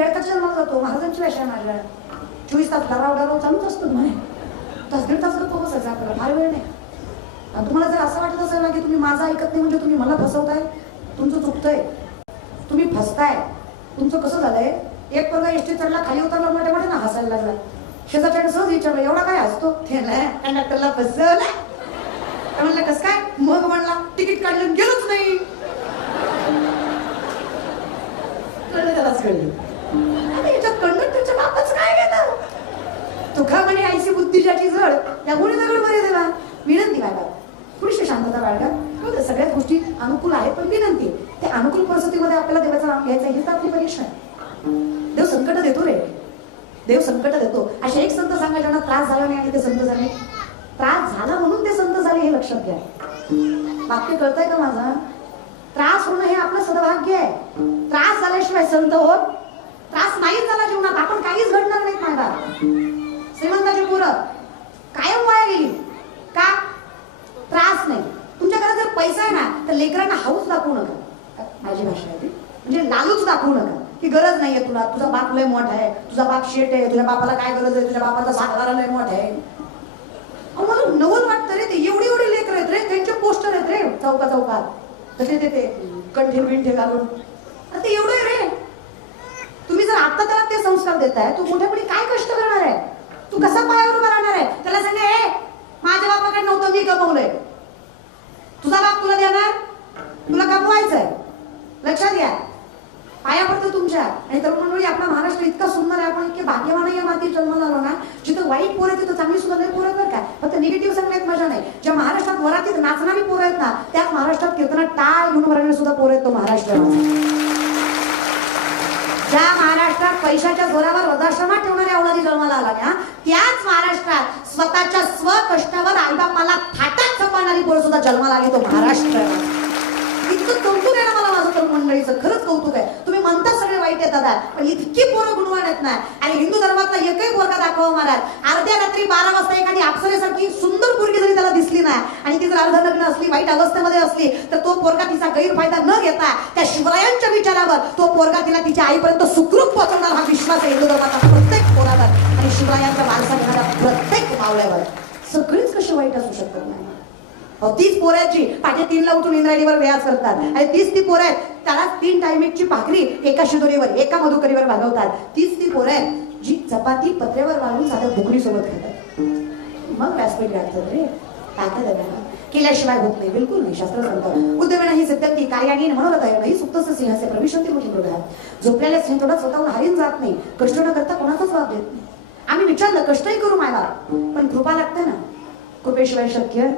बेडकाच्या जन्माला जातो महाराजांची वेशा माझ्या. चोवीस तास डराव डराव चालूच असतो म्हणे. तास दीड तास गप्प बसायचं आपल्याला फार वेळ नाही. आणि तुम्हाला जर असं वाटत असेल ना की तुम्ही माझं ऐकत नाही म्हणजे तुम्ही मला फसवताय तुमचं चुकतंय तुम्ही फसताय तुमचं कसं झालंय? एक पर्गा एसटी चढला खाली उतरला मोठ्या मोठ्या ना हसायला लागला. शेजारच्या सहज विचारलं एवढा काय हसतो? थे नाही. कंडक्टरला फसवलं. म्हणलं कसं काय? मग म्हणला तिकीट काढलं गेलोच नाही. कळलं त्यालाच कळलं. अरे याच्यात तुमच्या बापच काय गेलं तुका म्हणे आईची बुद्धी झड जड त्या गुणी दगड बरे देवा विनंती बाळगा पुरुष शांतता बाळगा. हो, सगळ्या सगळ्याच गोष्टी अनुकूल आहेत पण विनंती त्या अनुकूल परिस्थितीमध्ये आपल्याला देवाचं नाम घ्यायचं हेच आपली परीक्षा आहे. देव संकट देतो रे. देव संकट देतो. असे एक संत सांगा ज्यांना त्रास झाला नाही आणि ते संत झाले. त्रास झाला म्हणून ते संत झाले हे लक्षात घ्या. वाक्य कळतंय का माझा? त्रास होणं हे आपलं सदभाग्य आहे. त्रास झाल्याशिवाय संत होत नाही झाला जीवनात. आपण काहीच घडणार नाही माझा श्रीमंताची पोरं कायम वाया गेली. का? त्रास नाही. तुमच्याकडे जर पैसा आहे ना तर लेकरांना हाऊस दाखवू नका. माझी भाषा आहे ती. म्हणजे लालूच दाखवू नका. की गरज नाहीये तुला. तुझा बाप लय मोठा आहे. तुझा बाप शेट आहे. तुझ्या बापाला काय गरज आहे? तुझ्या बापाचा सातबारा लय मोठा आहे. अहो, मला नवल वाटतं रे ते. एवढी एवढी लेकर आहेत रे. त्यांचे पोस्टर आहेत रे. चौका चौकात. तसे ते ते? कंठे बिंठे घालून ते एवढं रे. तुम्ही जर आता त्याला ते संस्कार देताय तू मोठ्यापणी काय कष्ट करणार आहे? तू कसा पायावर उभा राहणार आहे? त्याला सांगा ए माझ्या बापाकडे नव्हतं मी कमवलंय. तुझा बाप तुला देणार? तुला कमवायचंय? लक्षात घ्या. पाया पडतो तुमच्या. आणि तरुण मंडळी आपला महाराष्ट्र इतका सुंदर आहे आपण इतके भाग्यवान या मातीत जन्म झालो ना जिथं वाईट पोरं तिथं चांगली सुद्धा नाही पोरं बरं काय फक्त निगेटिव्ह सांगण्यात मजा नाही. ज्या महाराष्ट्रात वरातीत नाचणारी पोरं आहेत ना त्याच महाराष्ट्रात कीर्तनात टाळ घेऊन भरणारे सुद्धा पोरं आहेत तो महाराष्ट्र. ज्या महाराष्ट्रात पैशाच्या जोरावर वृद्धाश्रमात ठेवणाऱ्या अवलादी जन्माला आला ना त्याच महाराष्ट्रात स्वतःच्या स्व कष्टावर आईबापाला थाटात सांभाळणारी पोळ सुद्धा जन्माला आली तो महाराष्ट्र. इतकं कौतुक आहे ना मला माझं तर मंडळीचं. खरंच कौतुक आहे. तुम्ही म्हणता सगळे वाईट आहेत दादा पण इतकी पोरं गुणवान आहेत ना. आणि हिंदू धर्मातला एकही पोरगा दाखवा महाराज. अर्ध्या रात्री बारा वाजता एखादी अप्सरेसारखी सुंदर पोरगी जरी त्याला दिसली आणि ती जर अर्धनग्न असली वाईट अवस्थेमध्ये असली तर तो पोरगा तिचा गैरफायदा न घेता त्या शिवरायांच्या विचारावर तो पोरगा तिला तिच्या आईपर्यंत सुखरूप पोहोचवणार हा विश्वास आहे हिंदू धर्माचा प्रत्येक पोरावर आणि शिवरायांचा वारसा घेणारा प्रत्येक मावळ्यावर. सगळीच कशी वाईट असू शकत नाही अहो, तीच पोऱ्याची पाठी तीनला उठून इंद्रायणीवर व्याज करतात. आणि तीच ती पोरं आहेत त्याला तीन टायमिंगची भाकरी एका शिदोरीवर एका मधुकरीवर भागवतात. तीच ती पोरं आहेत जी चपाती पत्र्यावर वाढून साध्या भुकरी सोबत खातात. मग व्यासपीठ गाठतात रे. केल्याशिवाय होत नाही. बिलकुल नाही. शास्त्र सांगतं उद्यमेना ही सत्यंती कार्याने म्हणत आहे. नाही सुप्त सिंहाचे प्रविशंती मोठी मृगात झोपलेल्या सिंह स्वतःहून हरीन जात नाही. कष्ट न करता कोणाचाच वाद देत नाही. आम्ही विचारलं कष्टही करू मायला पण कृपा लागते ना. कृपेशिवाय शक्य?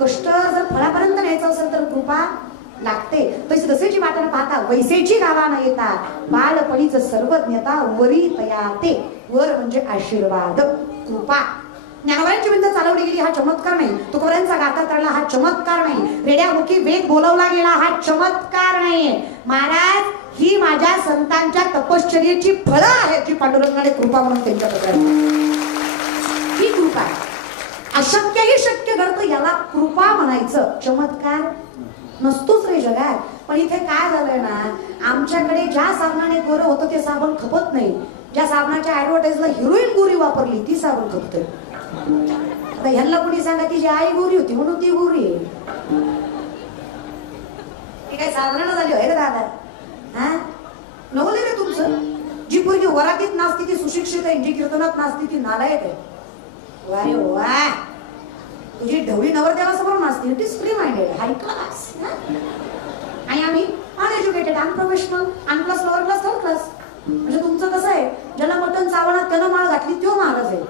कष्ट जर फळापर्यंत न्यायचं असेल तर कृपा लागते. तशी तसेची वाटण पाहता वैसेची गावा न येता बालपणीच सर्वज्ञता वरी तया ते वर म्हणजे आशीर्वाद. कृपा. ज्ञानवरांची विंद चालवली गेली हा चमत्कार नाही. तुकोऱ्यांचा गाता तळला हा चमत्कार नाही. रेड्यामुखी वेग बोलवला गेला हा चमत्कार नाही. महाराज ही माझ्या संतांच्या तपश्चर्याची फळं आहेत जी पांडुरंगाने कृपा म्हणून त्यांच्याकडे ही कृपा आहे. अशक्यही शक्य घडतं याला कृपा म्हणायचं. चमत्कार नसतोच रे जगात. पण इथे काय झालंय ना आमच्याकडे ज्या साबणाने गोरं होतं ते साबण खपत नाही. ज्या साबणाच्या ऍडव्हर्टाईजला हिरोईन गोरी वापरली ती साबण खपते आता ह्यांना कोणी सांगा तिची आई गोरी होती म्हणून ती गोरी आहे. ती काय साधारण झाली होय रे दादा? हा? नवले रे तुमचं? जी पोरगी वरातीत नाचती ती सुशिक्षित आहे जी कीर्तनात नाचती ती नालायक आहे. वा वा! तुझी ढवळी नवरदेवासमोर नाचते ती is free minded high class आणि आम्ही अनएज्युकेटेड अनप्रोफेशनल अनप्लस लोअर क्लास थर्ड क्लास म्हणजे तुमचं कसं आहे ज्याला मटण चावणात त्यानं माळ घातली तो महाराज आहे.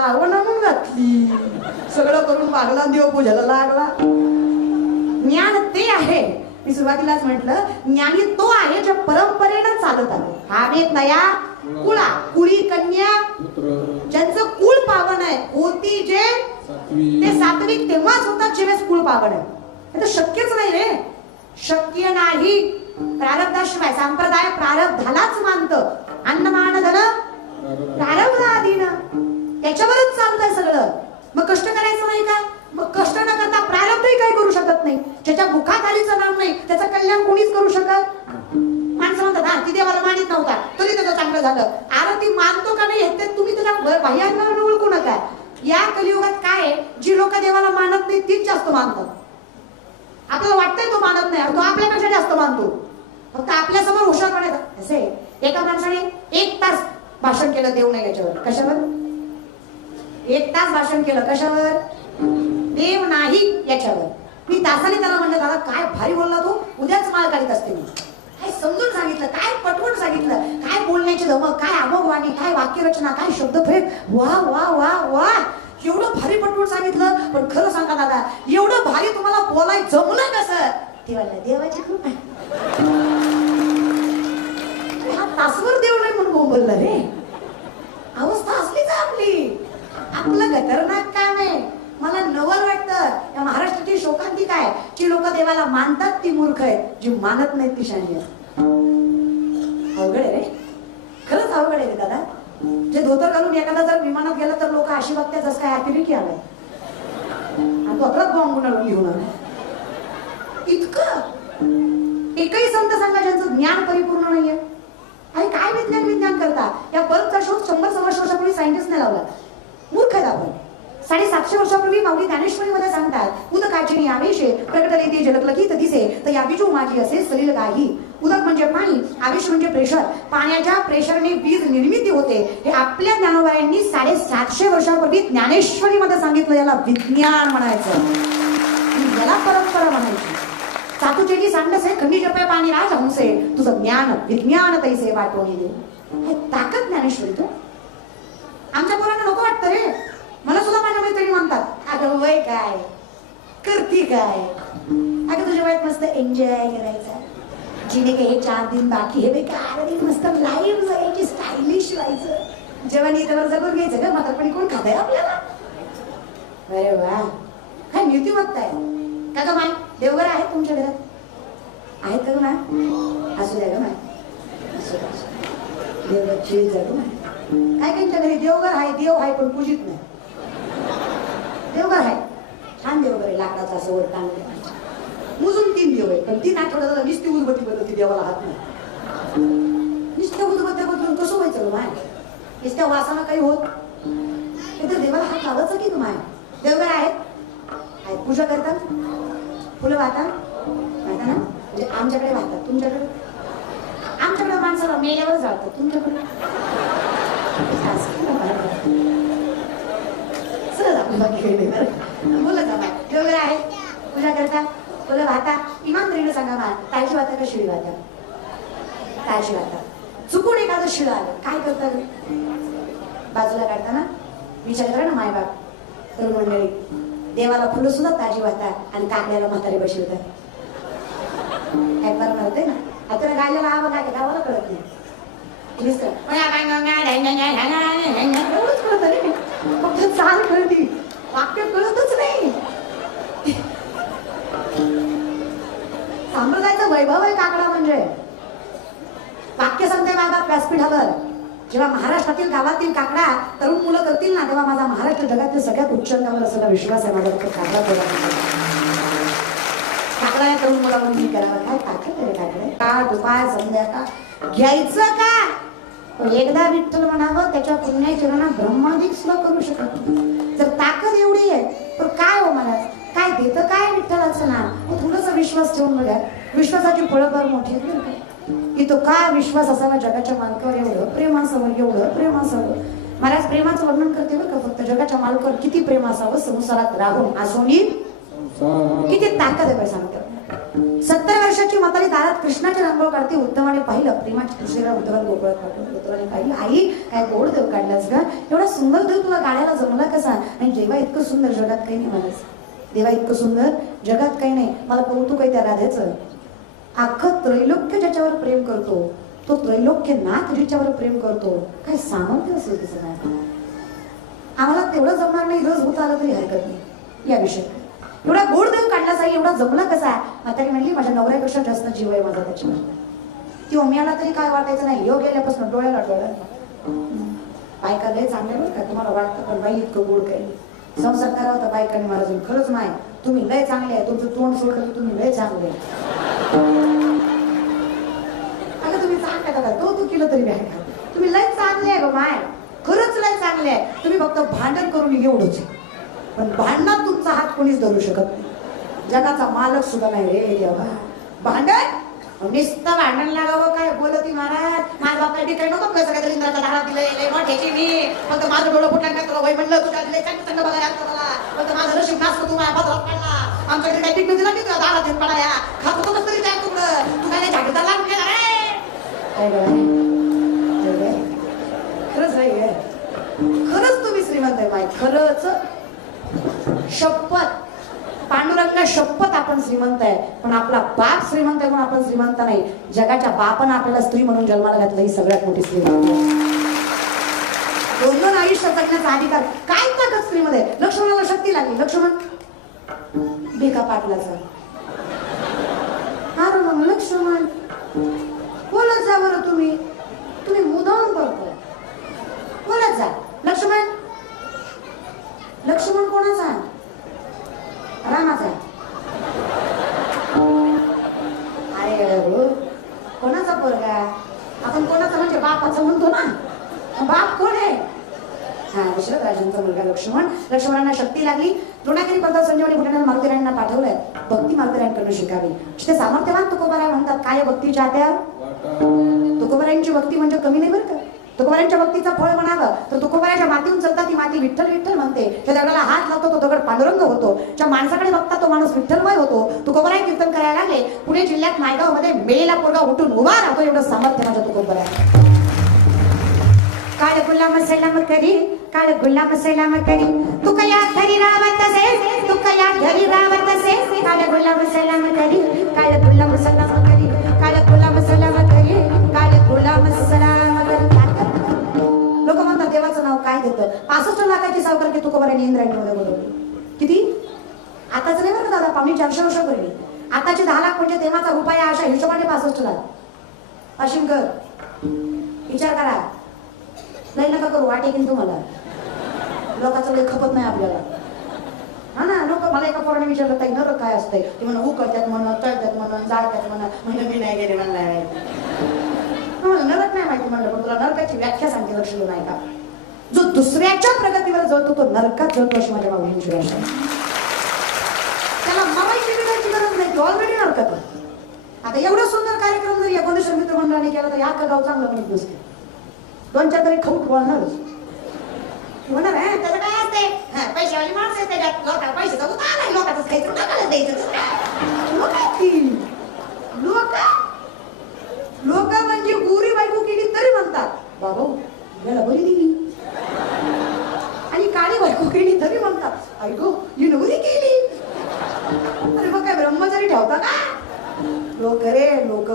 चावण म्हणून घातली. सगळं करून वागला देव पूजाला लागला. ज्ञान ते आहे. मी सुरुवातीलाच म्हटलं ज्ञानी तो आहे ज्या परंपरेनं चालत आलो. हा एक नया कुळा कुळी कन्या ज्यांचं कुळ पावन आहे होती जे ते सात्विक तेव्हाच होतात जेव्हा कुळ पावन आहे. हे तर शक्यच नाही रे. शक्य नाही. प्रारब्धाशिवाय संप्रदाय प्रारब्धालाच मानत. अन्नमान धन प्रारब्धाधीन. त्याच्यावरच चालतंय सगळं. मग कष्ट करायचं नाही का? मग कष्ट न करता प्रारब्धही काही करू शकत नाही. ज्याच्या भुखाखालीचं नाम नाही त्याचं कल्याण कोणीच करू शकत? माणसं म्हणतात हा ती देवाला मानित नव्हता तरी त्याचं चांगलं झालं. अरे ती मानतो का नाही ते तुम्ही त्याच्या बाह्यांना ओळखू नका. या कलियुगात काय आहे? जी लोक देवाला मानत नाही तीच जास्त मानतात. आपल्याला वाटतंय तो मानत नाही तो आपल्यापेक्षा जास्त मानतो. फक्त आपल्यासमोर हुशार एका माणसाने एक तास भाषण केलं देऊ नये याच्यावर. कशावर? एक तास भाषण केलं. कशावर? देव नाही याच्यावर. मी तासाने त्याला म्हणलं दादा काय भारी बोलला तू? उद्याच मला काढीत असते मी. काय समजून सांगितलं काय पटवून सांगितलं काय बोलण्याची धमक काय अमोघ वाणी काय वाक्यरचना काय शब्द फ्रेम वा वा वा वा. एवढं भारी पटवून सांगितलं पण खरं सांगा दादा एवढं भारी तुम्हाला बोलाय जमलं कसं ते म्हणलं देवाची कृपा हा तासवर देव नाही म्हणून बोंबलला रे. अवस्था असलीच का आपली. आपलं खतरनाक काम आहे? मला नवल वाटतं. या महाराष्ट्राची शोकांती काय? जी लोक देवाला मानतात ती मूर्ख आहेत. जी मानत नाहीत ती शाणी अवघड आहे रे. खरंच अवघड आहे रे दादा. जे धोतर घालून एखादा जर विमानात गेला तर लोक अशी बघतात जसं काय अतिरेकी आलाय. आणि तो बॉम्ब घेऊन आला. इतकं. एकही संत सांगा ज्यांचं ज्ञान परिपूर्ण नाहीये. आणि काय विज्ञान विज्ञान करता? या बल्बचा शोध शंभर सव्वा वर्षापूर्वी सायंटिस्टने लावला. मूर्ख आहेत आपण साडेसातशे वर्षापूर्वी माऊली ज्ञानेश्वरीमध्ये सांगतात उदकाची आवेशे प्रगटले ते झलकलं की दिसे तर या बीजू माझी असे सलील गाही उदक म्हणजे पाणी आवेश म्हणजे प्रेशर. पाण्याच्या प्रेशरने वीज निर्मिती होते. हे आपल्या ज्ञानोबायांनी साडेसातशे वर्षापूर्वी ज्ञानेश्वरीमध्ये सांगितलं याला विज्ञान म्हणायचं. याला परंपरा म्हणायची. सातुचेटी सांडस हे खंडी जपाय पाणी राज हंसे तुझं ज्ञान विज्ञान तैसे वाटवणी हे ताकद ज्ञानेश्वरी तू आमच्या पोरांना नको वाटतं रे. मला सुद्धा माझ्या मैत्रिणी म्हणतात अगं वय काय? करती काय? अगं तुझ्या वयात मस्त एन्जॉय करायचा. जिने काही हे चार दिन बाकी हे बेकार मस्त लाईव्ह जगायची स्टायलिश व्हायचं. जेवण नेत्यावर जगून घ्यायचं का म्हातारपणी कोण खाताय आपल्याला? अरे वा. काय मत आहे. का ग माय देवघर आहेत तुमच्या घरात? आहेत का ग माय? असू द्या ग माय. असू देवघरची जगू माय. काय काहींच्या घरी देवघर आहे देव आहे पण पूजित नाही. देवघर आहे. छान देवघर आहे लाकडाचा असं वर चांगलं मुजून तीन देव आहे पण तीन आठवड्याला झाला नुसती उदबत्ती बदलती देवाला हात नाही. नुसत्या उदबत्त्या बदलून कसं व्हायचं माय? नुसत्या वासानं काही होत तर देवाला हात लावायचं की माय? देवघर आहेत? आहेत. पूजा करतात? फुलं वाहतात? वाहता ना? म्हणजे आमच्याकडे वाहतात तुमच्याकडे? आमच्याकडे माणसाला मेल्यावर जातात तुमच्याकडे? सहज आपण बाकी काही नाही बरं. बोला जा बाय आहे पूजा करता फुलं वाहता इमानदारीने सांगा मा तायची वाहता का शिळी वाहता तायची वाहता चुकून एखादं शिळं आलं काय करतात बाजूला काढताना विचार करा ना मायबाप तरुण मंडळी देवाला फुलं सुद्धा ताजी वाहतात आणि काकड्याला म्हातारे होतात काय फार मारते ना आता गायला हा काय ते गावाला कळत नाही नुसतं, एवढंच कळतं रे फक्त चाल कळती वाक्य कळतच नाही संप्रदायाचं वैभव आहे काकडा म्हणजे वाक्य सांगते माझा व्यासपीठावर जेव्हा महाराष्ट्रातील गावातील काकडा तरुण मुलं करतील ना तेव्हा माझा महाराष्ट्र जगातील सगळ्यात उच्चांकावर असलेला विश्वास आहे माझा काकडा काकडा या तरुण मुलावर मी करावा. काय ताकद आहे काकडे का दुपार संध्याकाळ. घ्यायचं का? एकदा विठ्ठल म्हणावं त्याच्या पुण्याचरणा ब्रह्मादिक सुद्धा करू शकत. जर ताकद एवढी आहे तर काय हो मला काय देतं काय विठ्ठलाचं नाव थोडस विश्वास ठेवून बघा. विश्वासाची फळं फार मोठी का? तो का विश्वास असावा जगाच्या मालकावर एवढं? प्रेम असावं एवढं? प्रेम असावं महाराज प्रेमाचं वर्णन करते बरं का फक्त? जगाच्या मालकावर किती प्रेम असावं? संसारात राहून असोनी किती ताकद आहे बाई सांगतो सत्तर वर्षाची म्हातारी दारात कृष्णाची रांगोळ काढते उद्धवाने पाहिलं. प्रेमाची कृष्णेला उद्धवाने गोकुळात उद्धवाने पाहिलं. आई काय गोड देव काढलास का एवढा सुंदर देव तुला काढायला जमला कसा? आणि जेव्हा इतकं सुंदर जगात काही नाही म्हणायचं देवा इतकं सुंदर जगात काही नाही. मला कौतुक आहे त्या राधेचं. अख्खं त्रैलोक्य ज्याच्यावर प्रेम करतो तो त्रैलोक्य नाथ ज्याच्यावर प्रेम करतो. काय सामर्थ्य असेल तिचं नाही आम्हाला तेवढं जमणार नाही रस होत आलं तरी हरकत नाही. या विषयात एवढा गोड देव काढला साई एवढा जमला कसा म्हातारी म्हणली माझ्या नवऱ्यापेक्षा जास्त जीव आहे माझा त्याच्यावर. ती ओम्याला तरी काय वाटायचं नाही. योग गेल्यापासून डोळ्याला डोळ्याला. बायका लय चांगल्या बरं का तुम्हाला वाटतं पण बाई इतकं गोड काही संसार करा होता बायकाने महाराज खरंच नाही तुम्ही लय चांगले आहे. तुमचं तोंड सोडलं की तुम्ही लय चांगले आहे. अगं तुम्ही चांगला का तो तू केलं तरी बॅग तुम्ही लय चांगले आहे ग माय. खरंच लय चांगले आहे. तुम्ही फक्त भांडण करून एवढंच आहे. पण भांडणात तुमचा हात कोणीच धरू शकत नाही. जगाचा मालक सुद्धा नाही रे देवा. भांडण? नुसतं भांडण लागावं काय? बोलती महाराज. माझ्या बापा काही काही नव्हतं कसं काय इंद्राचा धाडा दिलं लय मोठ्याची मी. फक्त माझं डोळं फुटलं काय तुला? वय म्हणलं तुझ्या दिले चांगलं चांगलं बघायला आलं मला. फक्त माझं नशीब नाचतो तू माझ्या पदरात पडला. आमच्याकडे काही टिकलं दिला की तुला दारात देत पडाया खात होतो कसं तरी काय तुकडं? तू काय झाडता लागून केला रे खरंच आहे खरंच तुम्ही श्रीमंत आहे माय खरंच. शपथ. पांडुरंगा शपथ आपण श्रीमंत आहे पण आपला बाप श्रीमंत आहे म्हणून आपण श्रीमंत नाही. जगाच्या बापानं आपल्याला स्त्री म्हणून जन्माला घातलं ही सगळ्यात मोठी श्रीमंत दोन दोन आयुष्य जगण्याचा अधिकार काय ताकद स्त्रीमध्ये? लक्ष्मणाला शक्ती लागली. लक्ष्मण बेका पाटलाचा. हा मग लक्ष्मण. बोलत जा बरं तुम्ही. तुम्ही मुदाम करतो बोलत जा. लक्ष्मण. लक्ष्मण कोणाचा हा विश्रत राजांचा मुलगा लक्ष्मण. लक्ष्मणांना शक्ती लागली. द्रोणागिरी पंत संजीवनी फुटण्याला मारुतीरायांना पाठवलंय. भक्ती मारुतीरायांकडून शिकावी. तिथे सामर्थ्यवान तुकोबाराय म्हणतात काय भक्ती त्या तुकोबारायांची भक्ती म्हणजे कमी नाही बरं का? तुकोबाऱ्यांच्या भक्तीचं फळ म्हणावं तर तुकोबाऱ्याच्या मातीहून चलता ती माती विठ्ठल विठ्ठल म्हणते. त्या दगडाला हात लावतो तो दगड पांडुरंग होतो. ज्या माणसाकडे बघता तो माणूस विठ्ठलमय होतो. तुकोबराय कीर्तन करायला लागले. पुणे जिल्ह्यात नायगावमध्ये मेलेला पोरगा उठून उभा राहतो. एवढं सामर्थ्य माझ्या तुकोबराय गुलाम सलाम करी काळ गुलाम सलाम करी. तू कया घरी रावत से तू कया घरी रावत से काळ गुलाम सलाम करी काळ गुलाम सलाम करी. काळ गुलाम सलाम करी काळ गुलाम सलाम करी. लोक म्हणतात देवाचं नाव काय घेतं? पासष्ट लाखाची तुका बरं इंद्रायणीमध्ये बोलवली. किती? आताच नाही बरं दादा? पाहुणे चारशे वर्षापूर्वी आताचे दहा लाख म्हणजे तेव्हाचा रुपया अशा हिशोबाने पासष्ट लाख. अशिंकर विचार करा. लय नका करू वाटे की तुम्हाला. लोकांचं लय खपत नाही आपल्याला. हा ना लोक मला एका पोराने विचारलं ताई नरक काय असतंय? ते म्हणून उकळत्यात म्हणून तळत्यात म्हणून जाळतात म्हणून. म्हणजे मी नाही गेले मला नाही माहिती. नरक नाही माहिती म्हणलं पण तुला नरकाची व्याख्या सांगते लक्ष नाही का जो दुसऱ्याच्या प्रगतीवर जळतो तो नरकात जळतो अशी माझ्या बाबूंची व्याख्या त्याला मरायची बिघायची गरज नाही तो ऑलरेडी नरकात आता एवढा सुंदर कार्यक्रम जर एकोणीसशे मित्र मंडळाने केला तर या गाव चांगलं म्हणत नसते दोन चार तरी खाऊट बोलणारच म्हणणार "हा, त्याचं काय असते पैशावाली माणसं त्याच्यात. लोकांना पैशाचा उतार नाही लोकांचं खायचं लोकांना द्यायचं. लोक लोक? लोक म्हणजे गोरी बायको केली तरी म्हणतात बाबा याला बरी दिली. आणि काळी बायको केली तरी म्हणतात ऐको ही नवरी केली. अरे मग काय ब्रह्मचारी ठेवता का? लोक रे लोक.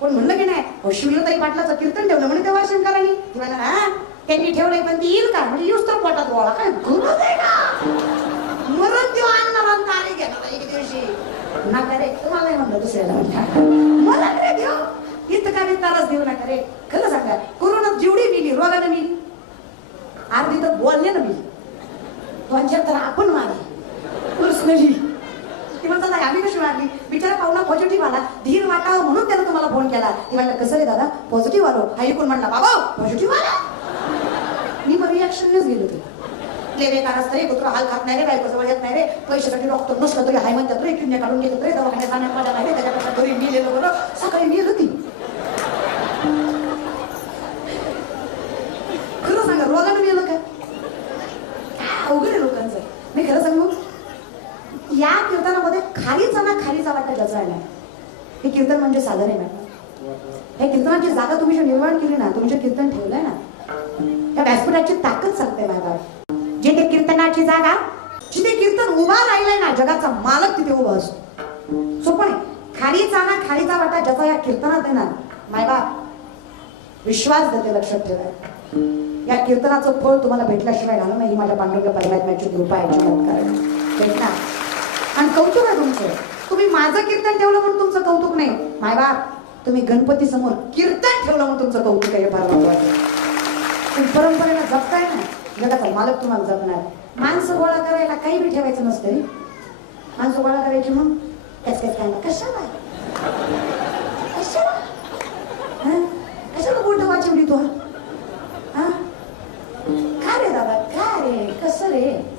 कोण म्हणलं की नाही? अश्विनीताई पाटलाचं कीर्तन ठेवलं म्हणे तेव्हा शंकरांनी. ती म्हणा हा? त्यांनी ठेवलंय पण ती येईल का? म्हणजे येऊच तर पोटात गोळा. काय गरज आहे का? मरण देऊ आणणार आणि आले घेणार एक दिवशी. नका रे तुम्हाला म्हणलं दुसऱ्याला मरण रे देऊ इथं का तारच देऊ नका रे. खरं सांगा कोरोनात जेवढी मिली रोगाने मी. अर्धी तर बोलले ना मी. दोन चार तर आपण मारे पर्सनली ती "नाही, आम्ही कशी मारली बिचारा पाहुणा पॉझिटिव्ह आला. धीर वाटा म्हणून त्यानं तुम्हाला फोन केला. ती म्हणलं कसं रे दादा? पॉझिटिव्ह आलो. हा ऐकून म्हणला बाबा पॉझिटिव्ह आला? मी मग रिॲक्शनच गेलो ते रे बेकार रे कुत्र हाल खात नाही रे बायको जवळ येत नाही रे. पैशासाठी डॉक्टर नसलं तरी हाय म्हणतात रे किडण्या काढून घेतात रे दवाखान्यात जाण्यात माझ्या नाही रे त्याच्यापेक्षा घरी मिलेलं बरं सकाळी मिळेल ती कीर्तनामध्ये खालीचा ना खालीचा वाटा ज्याचा आहे हे कीर्तन म्हणजे साधन आहे मॅडम. हे कीर्तनाची जागा तुम्ही जे निर्माण केली ना तुम्ही कीर्तन ठेवलंय ना त्या व्यासपीठाची ताकद सांगते बाबा जिथे कीर्तनाची जागा जिथे कीर्तन उभा राहिलाय ना जगाचा मालक तिथे उभा असतो. सोपं आहे खालीचा ना खालीचा वाटा ज्याचा या कीर्तनात आहे ना मायबाप विश्वास देते लक्षात ठेवाय या कीर्तनाचं फळ तुम्हाला भेटल्याशिवाय घालून नाही ही माझ्या पांडुरंग परमात्म्याची कृपा आहे चमत्कार माझं कीर्तन ठेवलं म्हणून तुमचं कौतुक नाही. माय बाप तुम्ही गणपती समोर कीर्तन ठेवलं म्हणून तुमचं कौतुक आहे फार तुम्ही परंपरेला जपताय ना जगाचा मालक तुम्हाला जपणार. माणसं गोळा करायला काही बी ठेवायचं नसतं माणसं गोळा करायची मग? त्याच काय? खायला कशाला? कशाला कशाला मोठं वाचवली तू हा? का रे दादा? का रे? कसं रे?